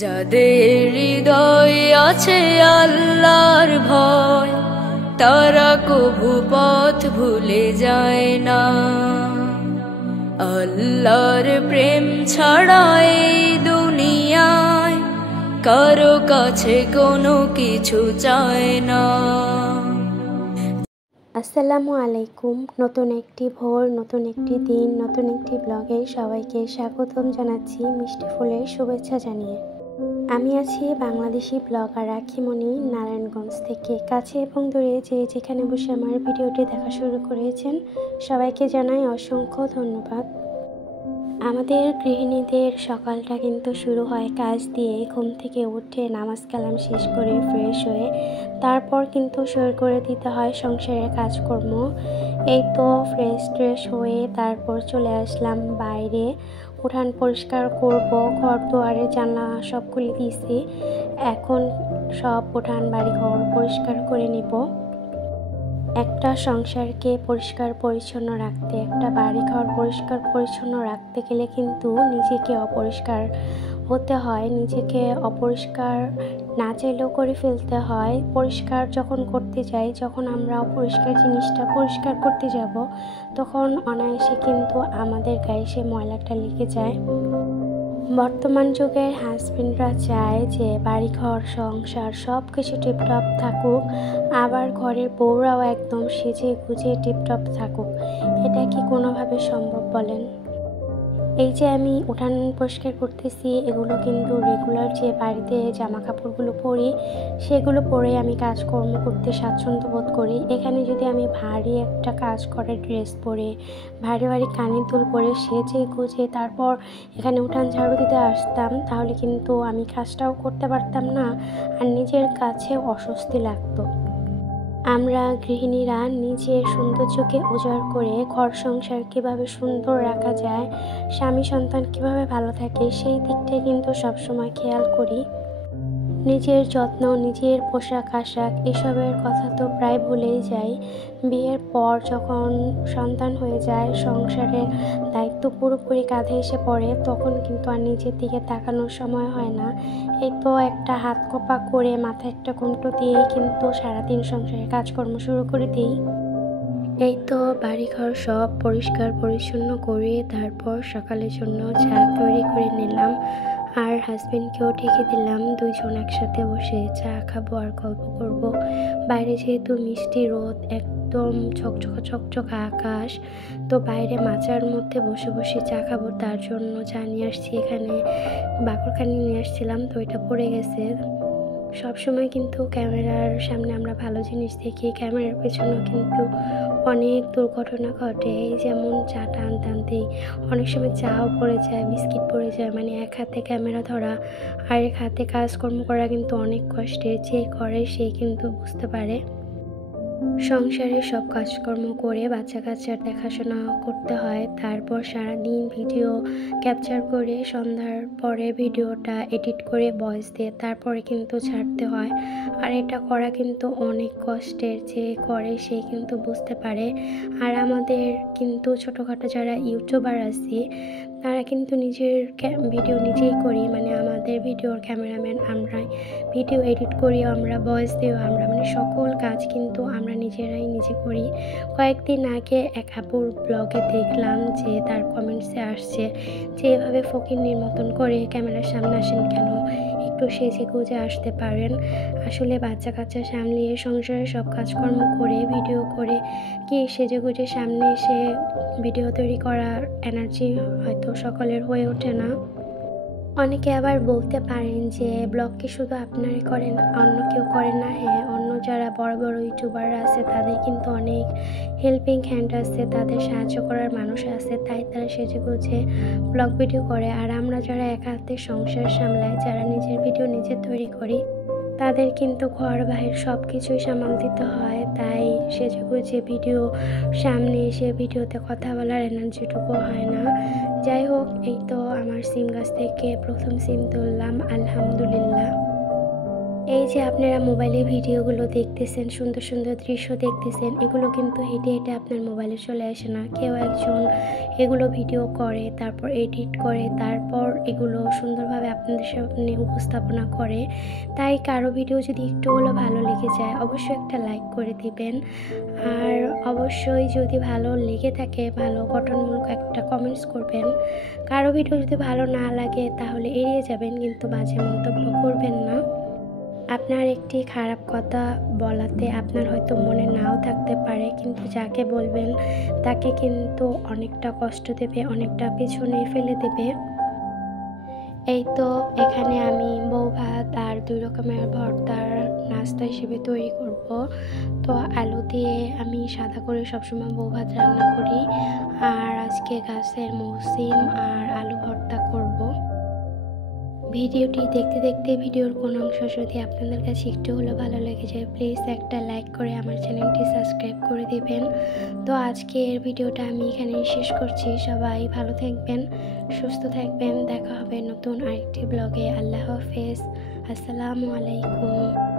যাদের হৃদয়ে আছে আল্লাহর ভয়, তারা কভু পথ ভুলে যায় না। আল্লাহর প্রেম ছাড়া এই দুনিয়ায় কারো কাছে কোনো কিছু চায় না। আসসালামু আলাইকুম। নতুন একটি ভোর, নতুন একটি দিন, নতুন একটি ব্লগে সবাইকে স্বাগতম জানাচ্ছি মিষ্টি ফুলের শুভেচ্ছা জানিয়ে। আমি আছি বাংলাদেশি ব্লগার রাখিমণি, নারায়ণগঞ্জ থেকে। কাছে এবং দূরে যে যেখানে বসে আমার ভিডিওটি দেখা শুরু করেছেন সবাইকে জানাই অসংখ্য ধন্যবাদ। আমাদের গৃহিণীদের সকালটা কিন্তু শুরু হয় কাজ দিয়ে। ঘুম থেকে উঠে নামাজ কালাম শেষ করে ফ্রেশ হয়ে তারপর কিন্তু শুরু করে দিতে হয় সংসারের কাজকর্ম। এই তো ফ্রেশ ট্রেশ হয়ে তারপর চলে আসলাম বাইরে। উঠান পরিষ্কার করব, ঘর দুয়ারে জানলা সব খুলে দিয়েছি। এখন সব উঠান বাড়ি ঘর পরিষ্কার করে নিব। একটা সংসারকে পরিষ্কার পরিচ্ছন্ন রাখতে, একটা বাড়িঘর পরিষ্কার পরিচ্ছন্ন রাখতে গেলে কিন্তু নিজেকে অপরিষ্কার হতে হয়, নিজেকে অপরিষ্কার না চাইলেও করে ফেলতে হয়। পরিষ্কার যখন করতে যাই, যখন আমরা অপরিষ্কার জিনিসটা পরিষ্কার করতে যাব তখন অনায়াসে কিন্তু আমাদের গায়ে সে ময়লাটা লেগে যায়। বর্তমান যুগের হাজবেন্ডরা চায় যে বাড়িঘর সংসার সব কিছু টিপটপ থাকুক, আবার ঘরের বউরাও একদম সেজে গুজে টিপটপ থাকুক। এটা কি কোনোভাবে সম্ভব বলেন? এই যে আমি উঠান পরিষ্কার করতেছি, এগুলো কিন্তু রেগুলার যে বাড়িতে জামা কাপড়গুলো পরি সেগুলো পরে আমি কাজকর্ম করতে স্বাচ্ছন্দ্য বোধ করি। এখানে যদি আমি ভারী একটা কাজ করার ড্রেস পরে, ভারী ভারী কানের দুল পরে সেজে গুজে তারপর এখানে উঠান ঝাড়ু দিতে আসতাম, তাহলে কিন্তু আমি কাজটাও করতে পারতাম না, আর নিজের কাছে অস্বস্তি লাগতো। আমরা গৃহিণীরা নিজের সৌন্দর্যকে উজাড় করে ঘর সংসার কীভাবে সুন্দর রাখা যায়, স্বামী সন্তান কীভাবে ভালো থাকে সেই দিকটাই কিন্তু সবসময় খেয়াল করি। নিজের যত্ন, নিজের পোশাক আশাক এসবের কথা তো প্রায় ভুলেই যাই। বিয়ের পর যখন সন্তান হয়ে যায়, সংসারের দায়িত্ব পুরোপুরি কাঁধে এসে পড়ে, তখন কিন্তু আর নিজের দিকে তাকানোর সময় হয় না। এই তো একটা হাত কোপা করে মাথায় একটা ঘুমটো দিয়েই কিন্তু সারাদিন সংসারের কাজকর্ম শুরু করে দিই। এই তো বাড়িঘর সব পরিষ্কার পরিচ্ছন্ন করে তারপর সকালের জন্য চা তৈরি করে নিলাম, আর হাজবেন্ডকেও ডেকে দিলাম। দুইজন একসাথে বসে চা খাবো আর গল্প করব। বাইরে যেহেতু মিষ্টি রোদ, একদম ঝকঝকা আকাশ, তো বাইরে মাচার মধ্যে বসে বসে চা খাবো, তার জন্য চা নিয়ে আসছি। এখানে বাকরখানি নিয়ে আসছিলাম, তো এটা পড়ে গেছে। সবসময় কিন্তু ক্যামেরার সামনে আমরা ভালো জিনিস দেখি, ক্যামেরার পেছনেও কিন্তু অনেক দুর্ঘটনা ঘটে। যেমন চাটা আনতে আনতেই অনেক সময় চাও পড়ে যায়, বিস্কিট পড়ে যায়, মানে এক হাতে ক্যামেরা ধরা আর এক হাতে কাজকর্ম করা কিন্তু অনেক কষ্টের। যে করে সে কিন্তু বুঝতে পারে। সংসারের সব কাজকর্ম করে বাচ্চা কাচ্চার দেখাশোনা করতে হয়, তারপর সারাদিন ভিডিও ক্যাপচার করে সন্ধ্যার পরে ভিডিওটা এডিট করে ভয়েস দিয়ে তারপরে কিন্তু ছাড়তে হয়। আর এটা করা কিন্তু অনেক কষ্টের, যে করে সে কিন্তু বুঝতে পারে। আর আমাদের কিন্তু ছোটোখাটো যারা ইউটিউবার আছি তারা কিন্তু নিজের ভিডিও নিজেই করি, মানে আমাদের ভিডিওর ক্যামেরাম্যান আমরাই, ভিডিও এডিট করিও আমরা, ভয়েস দিয়েও আমরা, মানে সকল কাজ কিন্তু আমরা নিজেরাই নিজে করি। কয়েকদিন আগে এক আপুর ব্লগে দেখলাম যে তার কমেন্টসে আসছে যে এভাবে ফকিন্নির মতন করে ক্যামেরার সামনে আসেন কেন, একটু সেজে গুজে আসতে পারেন। আসলে বাচ্চা কাচ্চা সামলিয়ে সংসারে সব কাজকর্ম করে ভিডিও করে কি সেজে গুজে সামনে এসে ভিডিও তৈরি করার এনার্জি হয়তো সকলের হয়ে ওঠে না। অনেকে আবার বলতে পারেন যে ব্লগ কি শুধু আপনারাই করেন, অন্য কেউ করেন না? হ্যাঁ, অন্য যারা বড় বড় ইউটিউবাররা আছে তাদের কিন্তু অনেক হেল্পিং হ্যান্ড আছে, তাদের সাহায্য করার মানুষ আছে, তাই তারা সেজে গুজে ব্লগ ভিডিও করে। আর আমরা যারা একা হাতে সংসার সামলাই, যারা নিজের ভিডিও নিজে তৈরি করি, তাদের কিন্তু ঘর বাহির সব কিছুই সামাল দিতে হয়, তাই সেজে গুজে ভিডিও সামনে এসে ভিডিওতে কথা বলার এনার্জিটুকু হয় না। যাই হোক, এই তো আমার সিম গাছ থেকে প্রথম সিম তুললাম, আলহামদুলিল্লাহ। এই যে আপনারা মোবাইলে ভিডিওগুলো দেখতেছেন, সুন্দর সুন্দর দৃশ্য দেখতেছেন, এগুলো কিন্তু হেঁটে হেঁটে আপনার মোবাইলে চলে আসে না। কেউ একজন এগুলো ভিডিও করে, তারপর এডিট করে, তারপর এগুলো সুন্দরভাবে আপনাদের সামনে উপস্থাপনা করে। তাই কারো ভিডিও যদি একটু হলেও ভালো লেগে যায় অবশ্যই একটা লাইক করে দিবেন। আর অবশ্যই যদি ভালো লেগে থাকে ভালো গঠনমূলক একটা কমেন্টস করবেন। কারো ভিডিও যদি ভালো না লাগে তাহলে এড়িয়ে যাবেন, কিন্তু বাজে মন্তব্য করবেন না। আপনার একটি খারাপ কথা বলাতে আপনার হয়তো মনে নাও থাকতে পারে, কিন্তু যাকে বলবেন তাকে কিন্তু অনেকটা কষ্ট দেবে, অনেকটা পিছনে ফেলে দেবে। এই তো এখানে আমি বউ ভাত আর 2 রকমের ভর্তার নাস্তা হিসেবে তৈরি করব। তো আলু দিয়ে আমি সাদা করে সবসময় বউ ভাত রান্না করি, আর আজকে গাছের মৌসিম আর আলু ভর্তা করব। ভিডিওটি দেখতে দেখতে ভিডিওর কোন অংশ যদি আপনাদের কাছে একটু হলেও ভালো লেগে যায় প্লিজ একটা লাইক করে আমার চ্যানেলটি সাবস্ক্রাইব করে দিবেন। তো আজকের ভিডিওটা আমি এখানেই শেষ করছি। সবাই ভালো থাকবেন, সুস্থ থাকবেন। দেখা হবে নতুন আরেকটি ব্লগে। আল্লাহ হাফেজ, আসসালামু আলাইকুম।